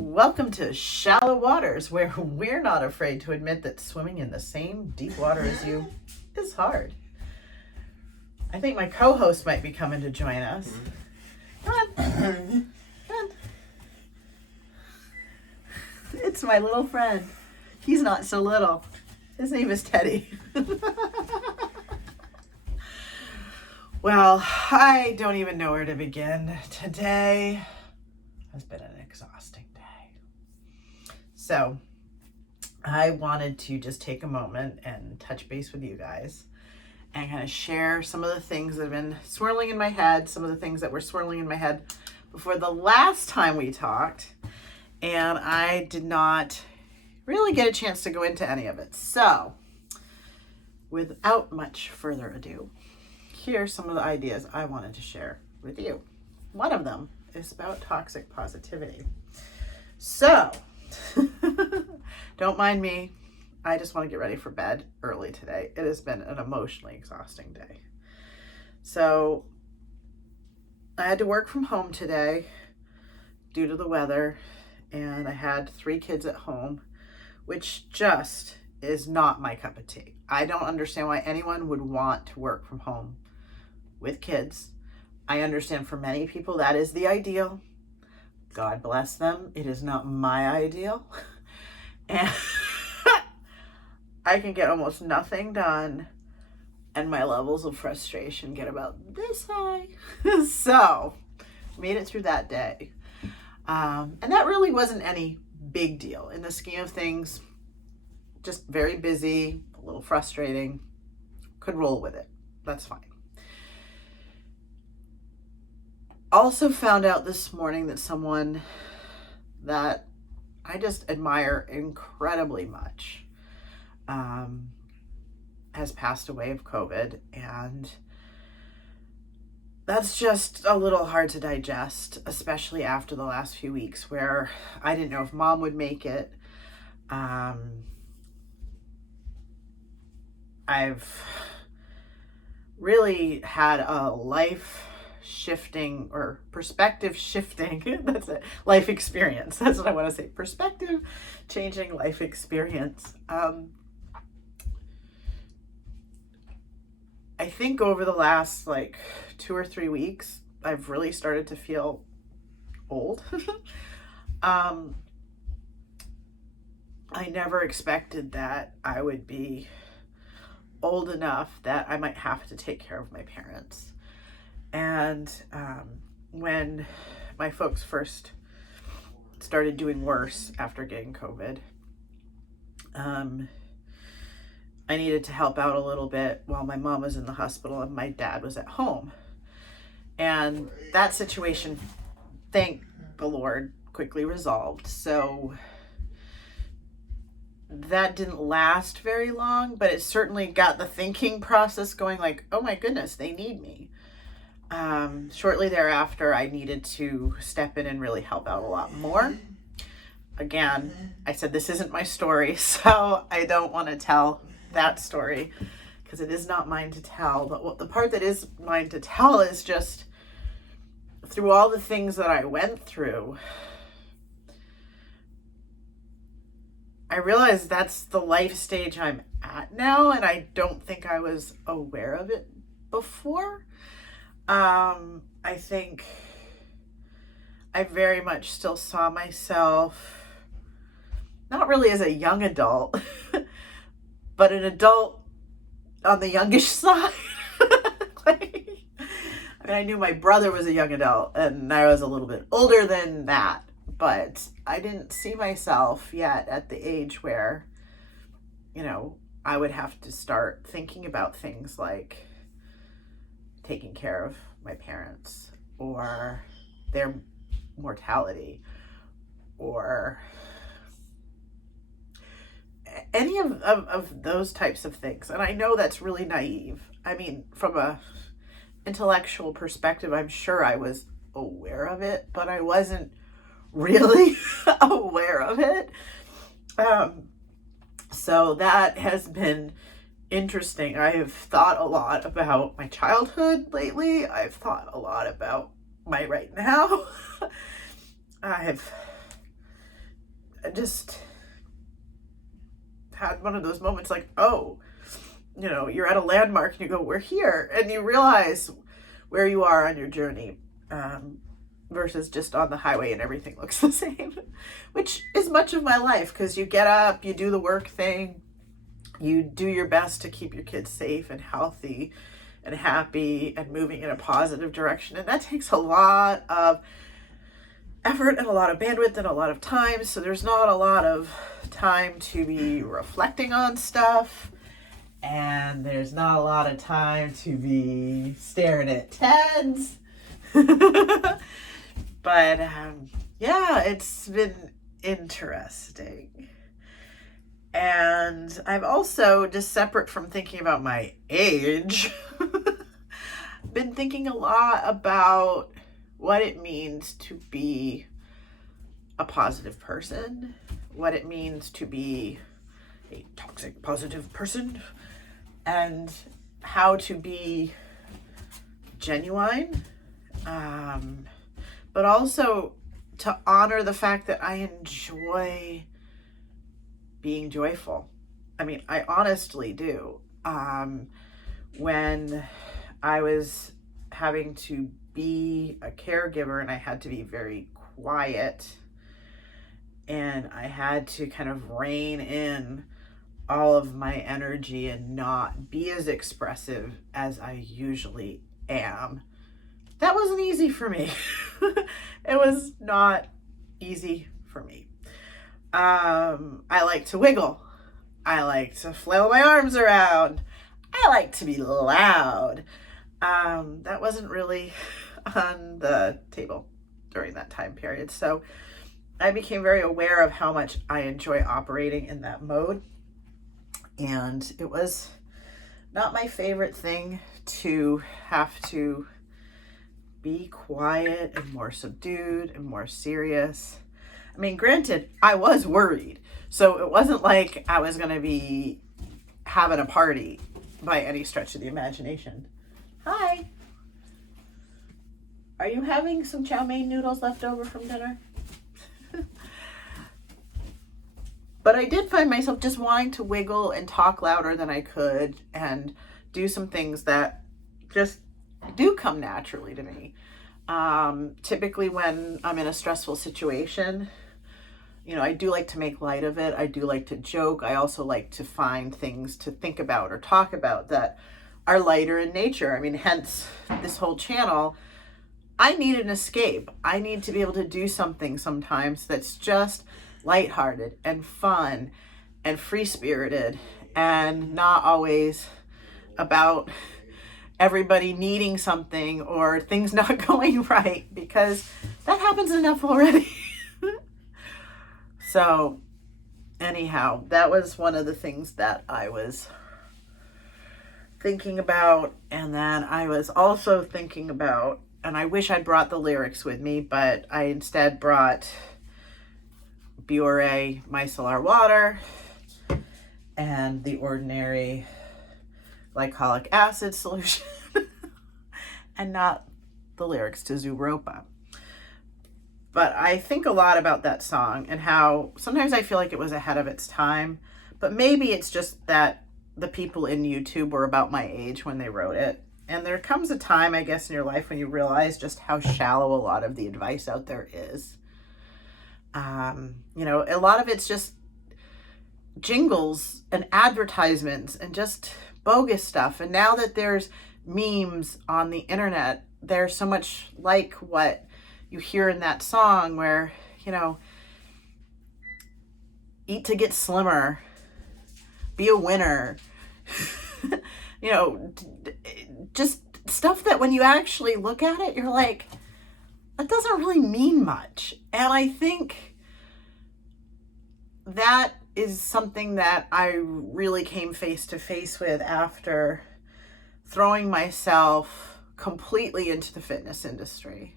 Welcome to Shallow Waters, where we're not afraid to admit that swimming in the same deep water as you is hard. I think my co-host might be coming to join us. Come on. Come on. It's my little friend. He's not so little. His name is Teddy. Well, I don't even know where to begin. Today has been an exhausting day. So I wanted to just take a moment and touch base with you guys and kind of share some of the things that have been swirling in my head, some of the things that were swirling in my head before the last time we talked. And I did not really get a chance to go into any of it. So without much further ado, here are some of the ideas I wanted to share with you. One of them is about toxic positivity. So, don't mind me. I just want to get ready for bed early today. It has been an emotionally exhausting day. So, I had to work from home today due to the weather, and I had 3 kids at home, which just is not my cup of tea. I don't understand why anyone would want to work from home with kids. I understand for many people that is the ideal. God bless them. It is not my ideal. And I can get almost nothing done, and my levels of frustration get about this high. So, made it through that day. And that really wasn't any big deal. In the scheme of things, just very busy, a little frustrating. Could roll with it. That's fine. Also found out this morning that someone that I just admire incredibly much has passed away of COVID, and that's just a little hard to digest, especially after the last few weeks where I didn't know if mom would make it. I've really had a life shifting or perspective shifting. That's it. Life experience. That's what I want to say. Perspective changing life experience. I think over the last 2 or 3 weeks, I've really started to feel old. I never expected that I would be old enough that I might have to take care of my parents. And when my folks first started doing worse after getting COVID, I needed to help out a little bit while my mom was in the hospital and my dad was at home. And that situation, thank the Lord, quickly resolved. So that didn't last very long, but it certainly got the thinking process going oh my goodness, they need me. Shortly thereafter, I needed to step in and really help out a lot more. Again, I said this isn't my story, so I don't want to tell that story because it is not mine to tell. But the part that is mine to tell is just through all the things that I went through, I realized that's the life stage I'm at now, and I don't think I was aware of it before. I think I very much still saw myself not really as a young adult, but an adult on the youngish side. I knew my brother was a young adult and I was a little bit older than that, but I didn't see myself yet at the age where, I would have to start thinking about things like taking care of my parents or their mortality or any of those types of things. And I know that's really naive. I mean, from a intellectual perspective, I'm sure I was aware of it, but I wasn't really aware of it. So that has been interesting. I have thought a lot about my childhood lately. I've thought a lot about my right now. I've I just had one of those moments like, oh, you're at a landmark and you go, we're here. And you realize where you are on your journey, versus just on the highway and everything looks the same, which is much of my life, because you get up, you do the work thing, you do your best to keep your kids safe and healthy and happy and moving in a positive direction. And that takes a lot of effort and a lot of bandwidth and a lot of time. So there's not a lot of time to be reflecting on stuff. And there's not a lot of time to be staring at Teds. But yeah, it's been interesting. And I've also, just separate from thinking about my age, been thinking a lot about what it means to be a positive person, what it means to be a toxic positive person, and how to be genuine, but also to honor the fact that I enjoy being joyful. I mean, I honestly do. When I was having to be a caregiver and I had to be very quiet and I had to kind of rein in all of my energy and not be as expressive as I usually am, that wasn't easy for me. It was not easy for me. I like to wiggle. I like to flail my arms around. I like to be loud. That wasn't really on the table during that time period. So I became very aware of how much I enjoy operating in that mode. And it was not my favorite thing to have to be quiet and more subdued and more serious. I mean, granted, I was worried. So it wasn't like I was going to be having a party by any stretch of the imagination. Hi. Are you having some chow mein noodles left over from dinner? But I did find myself just wanting to wiggle and talk louder than I could and do some things that just do come naturally to me. Typically when I'm in a stressful situation, I do like to make light of it. I do like to joke. I also like to find things to think about or talk about that are lighter in nature. I mean, hence this whole channel. I need an escape. I need to be able to do something sometimes that's just lighthearted and fun and free-spirited and not always about everybody needing something or things not going right, because that happens enough already. So anyhow, that was one of the things that I was thinking about. And then I was also thinking about, and I wish I'd brought the lyrics with me, but I instead brought Biore micellar water and the ordinary glycolic acid solution and not the lyrics to Zooropa. But I think a lot about that song and how sometimes I feel like it was ahead of its time, but maybe it's just that the people in YouTube were about my age when they wrote it. And there comes a time, I guess, in your life when you realize just how shallow a lot of the advice out there is. A lot of it's just jingles and advertisements and just bogus stuff. And now that there's memes on the internet, they're so much like what you hear in that song where, eat to get slimmer, be a winner, just stuff that when you actually look at it, you're like, that doesn't really mean much. And I think that is something that I really came face to face with after throwing myself completely into the fitness industry,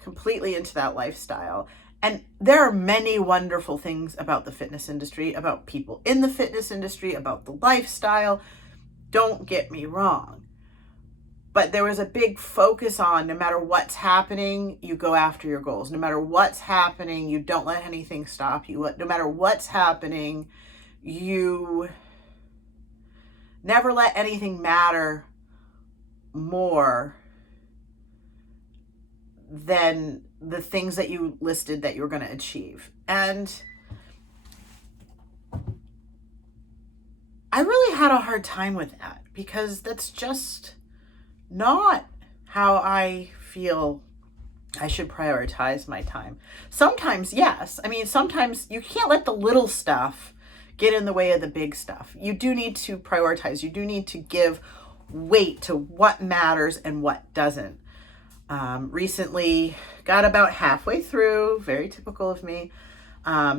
completely into that lifestyle. And there are many wonderful things about the fitness industry, about people in the fitness industry, about the lifestyle. Don't get me wrong. But there was a big focus on no matter what's happening, you go after your goals. No matter what's happening, you don't let anything stop you. No matter what's happening, you never let anything matter more than the things that you listed that you're going to achieve. And I really had a hard time with that because that's just not how I feel I should prioritize my time. Sometimes, yes. I mean, sometimes you can't let the little stuff get in the way of the big stuff. You do need to prioritize. You do need to give weight to what matters and what doesn't. Recently got about halfway through, very typical of me,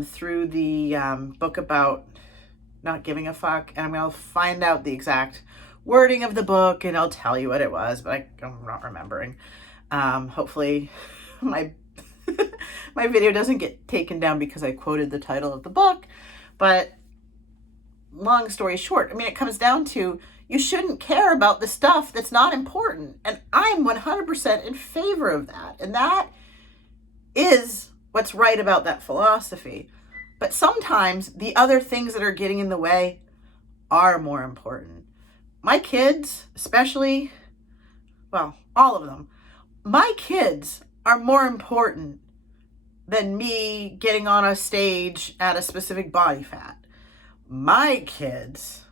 through the book about not giving a fuck. And I'm going to find out the exact wording of the book and I'll tell you what it was, but I'm not remembering. Hopefully my my video doesn't get taken down because I quoted the title of the book. But long story short, I mean, it comes down to you shouldn't care about the stuff that's not important. And I'm 100% in favor of that. And that is what's right about that philosophy. But sometimes the other things that are getting in the way are more important. My kids, especially, well, all of them, my kids are more important than me getting on a stage at a specific body fat. My kids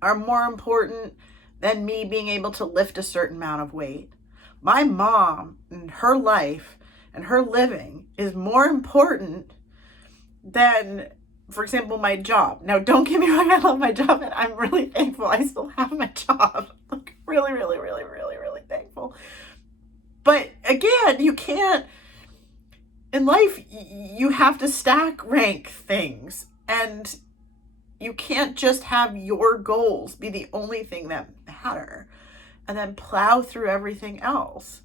are more important than me being able to lift a certain amount of weight. My mom and her life and her living is more important than, for example, my job. Now, don't get me wrong, I love my job and I'm really thankful I still have my job. Like, really, really, really, really, really thankful. But again, you can't, in life, you have to stack rank things. And you can't just have your goals be the only thing that matter and then plow through everything else.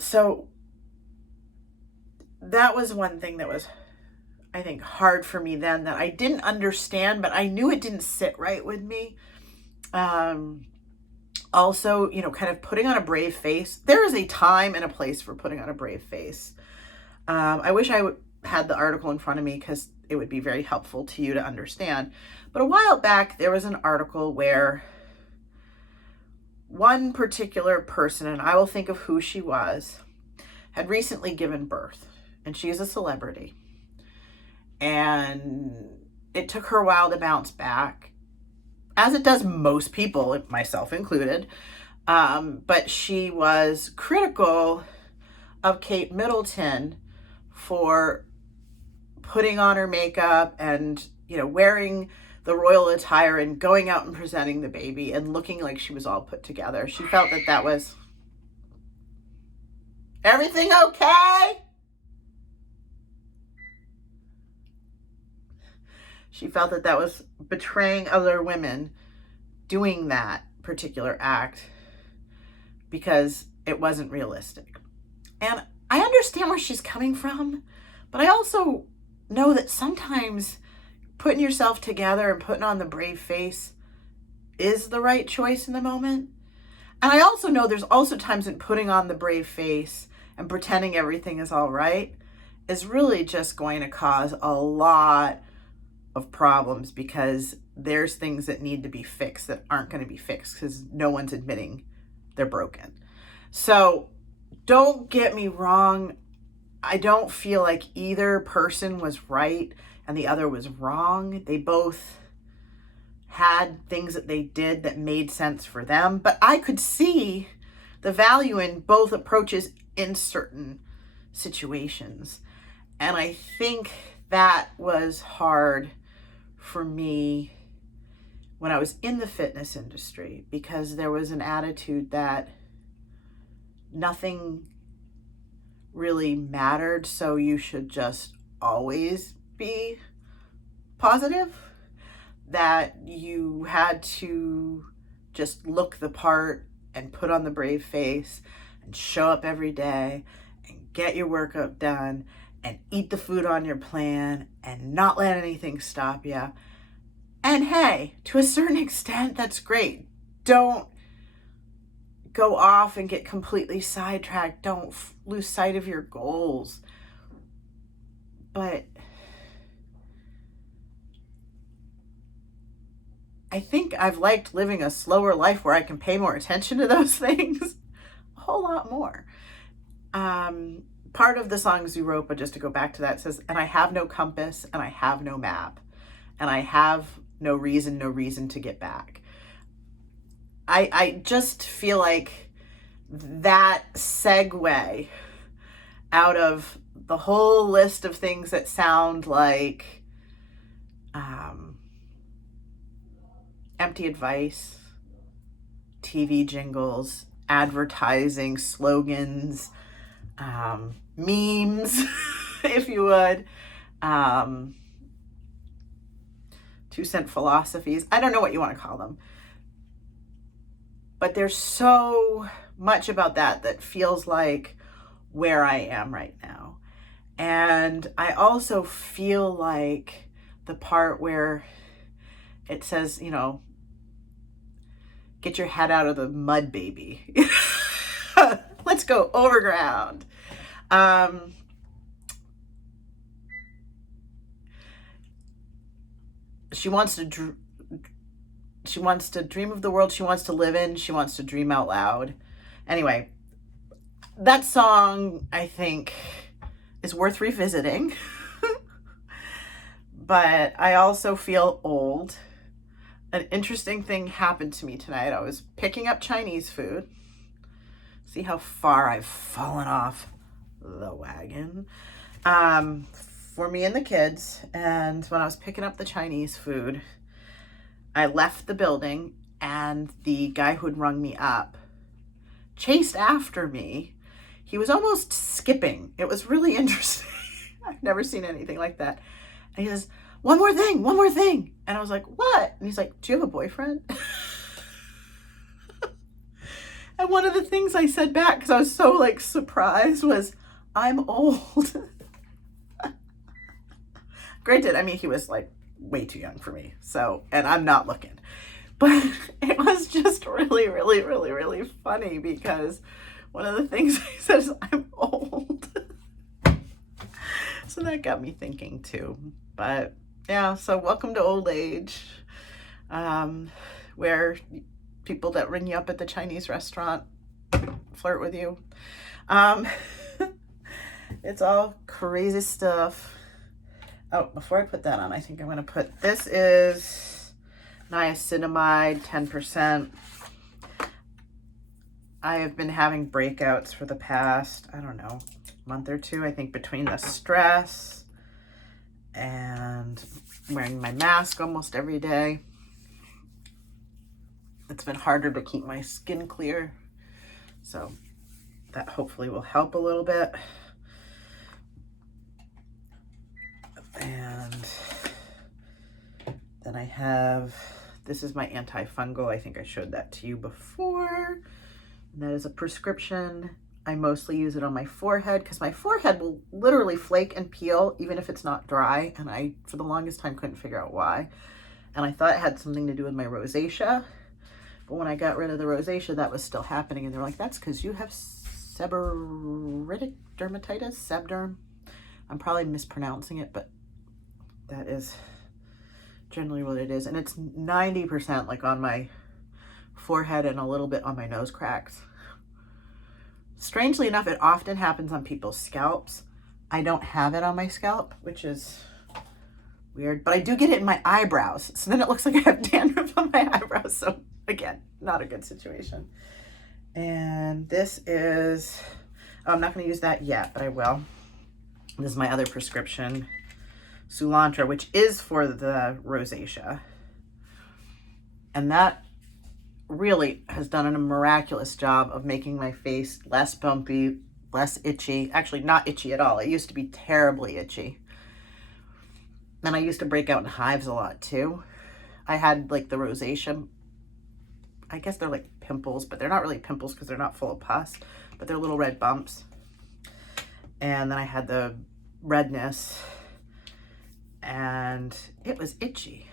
So that was one thing that was, I think, hard for me then that I didn't understand, but I knew it didn't sit right with me. Also, kind of putting on a brave face. There is a time and a place for putting on a brave face. I wish I had the article in front of me because it would be very helpful to you to understand. But a while back, there was an article where one particular person, and I will think of who she was, had recently given birth. And she is a celebrity. And it took her a while to bounce back, as it does most people, myself included. But she was critical of Kate Middleton for putting on her makeup and, wearing the royal attire and going out and presenting the baby and looking like she was all put together. She felt that was... Everything okay? She felt that was betraying other women doing that particular act because it wasn't realistic. And I understand where she's coming from, but I also know that sometimes putting yourself together and putting on the brave face is the right choice in the moment. And I also know there's also times when putting on the brave face and pretending everything is all right is really just going to cause a lot of problems because there's things that need to be fixed that aren't going to be fixed because no one's admitting they're broken. So don't get me wrong. I don't feel like either person was right and the other was wrong. They both had things that they did that made sense for them, but I could see the value in both approaches in certain situations. And I think that was hard for me when I was in the fitness industry because there was an attitude that nothing really mattered, so you should just always be positive, that you had to just look the part and put on the brave face and show up every day and get your workout done and eat the food on your plan and not let anything stop you. And hey, to a certain extent, that's great. Don't go off and get completely sidetracked. Don't lose sight of your goals. But I think I've liked living a slower life where I can pay more attention to those things a whole lot more. Part of the song Zooropa, just to go back to that, says, and I have no compass and I have no map and I have no reason to get back. I just feel like that segue out of the whole list of things that sound like empty advice, TV jingles, advertising, slogans, memes, if you would, 2-cent philosophies. I don't know what you want to call them. But there's so much about that feels like where I am right now. And I also feel like the part where it says, get your head out of the mud, baby. Let's go overground. She wants to dream of the world she wants to live in. She wants to dream out loud. Anyway, that song, I think, is worth revisiting. But I also feel old. An interesting thing happened to me tonight. I was picking up Chinese food. See how far I've fallen off the wagon. For me and the kids. And when I was picking up the Chinese food, I left the building and the guy who'd rung me up chased after me. He was almost skipping. It was really interesting. I've never seen anything like that. And he says, one more thing. And I was like, what? And he's like, do you have a boyfriend? And one of the things I said back, because I was so surprised, was, I'm old. Granted, I mean, he was way too young for me. So, and I'm not looking. But it was just really, really, really, really funny because one of the things I said is, I'm old. So that got me thinking too. But yeah, so welcome to old age, where people that ring you up at the Chinese restaurant flirt with you. It's all crazy stuff. Oh, before I put that on, I think I'm going to put, this is niacinamide, 10%. I have been having breakouts for the past, I don't know, month or two. I think between the stress and wearing my mask almost every day, it's been harder to keep my skin clear. So that hopefully will help a little bit. And then I have, this is my antifungal. I think I showed that to you before. And that is a prescription. I mostly use it on my forehead because my forehead will literally flake and peel even if it's not dry. And I, for the longest time, couldn't figure out why. And I thought it had something to do with my rosacea. But when I got rid of the rosacea, that was still happening. And they're like, that's because you have seborrheic dermatitis, sebderm. I'm probably mispronouncing it, but that is generally what it is. And it's 90% on my forehead and a little bit on my nose cracks. Strangely enough, it often happens on people's scalps. I don't have it on my scalp, which is weird, but I do get it in my eyebrows. So then it looks like I have dandruff on my eyebrows. So again, not a good situation. And this is, oh, I'm not going to use that yet, but I will. This is my other prescription, Soolantra, which is for the rosacea. And that really has done a miraculous job of making my face less bumpy, less itchy. Actually, not itchy at all. It used to be terribly itchy. And I used to break out in hives a lot too. I had the rosacea. I guess they're pimples, but they're not really pimples because they're not full of pus, but they're little red bumps. And then I had the redness and it was itchy.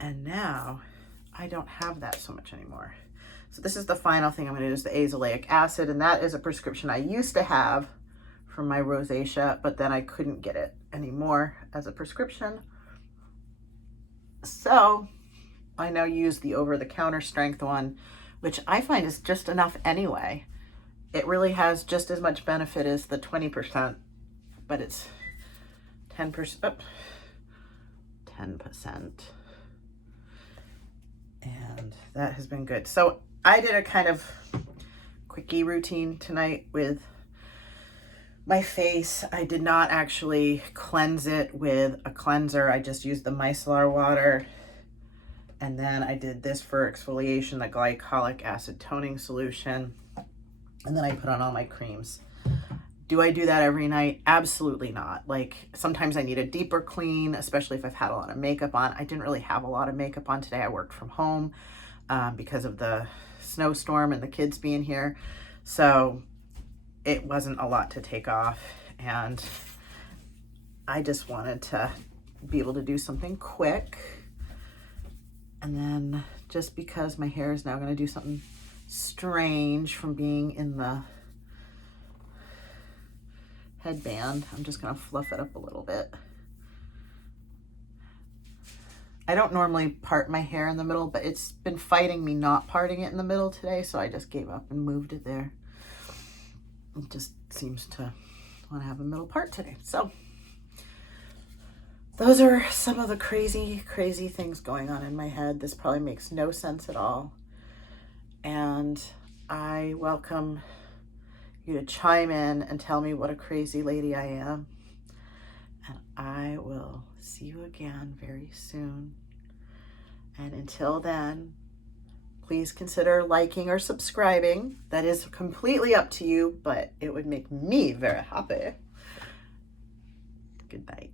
And now I don't have that so much anymore. So this is the final thing I'm going to do, is the azelaic acid, and that is a prescription I used to have for my rosacea, but then I couldn't get it anymore as a prescription. So I now use the over-the-counter strength one, which I find is just enough anyway. It really has just as much benefit as the 20%, but it's 10%. Oh, 10%. And that has been good. So I did a kind of quickie routine tonight with my face. I did not actually cleanse it with a cleanser. I just used the micellar water. And then I did this for exfoliation, the glycolic acid toning solution. And then I put on all my creams. Do I do that every night? Absolutely not. Like, sometimes I need a deeper clean, especially if I've had a lot of makeup on. I didn't really have a lot of makeup on today. I worked from home because of the snowstorm and the kids being here. So it wasn't a lot to take off. And I just wanted to be able to do something quick. And then just because my hair is now going to do something strange from being in the headband, I'm just going to fluff it up a little bit. I don't normally part my hair in the middle, but it's been fighting me not parting it in the middle today, so I just gave up and moved it there. It just seems to want to have a middle part today. So those are some of the crazy, crazy things going on in my head. This probably makes no sense at all. And I welcome you to chime in and tell me what a crazy lady I am. And I will see you again very soon. And until then, please consider liking or subscribing. That is completely up to you, but it would make me very happy. Good night.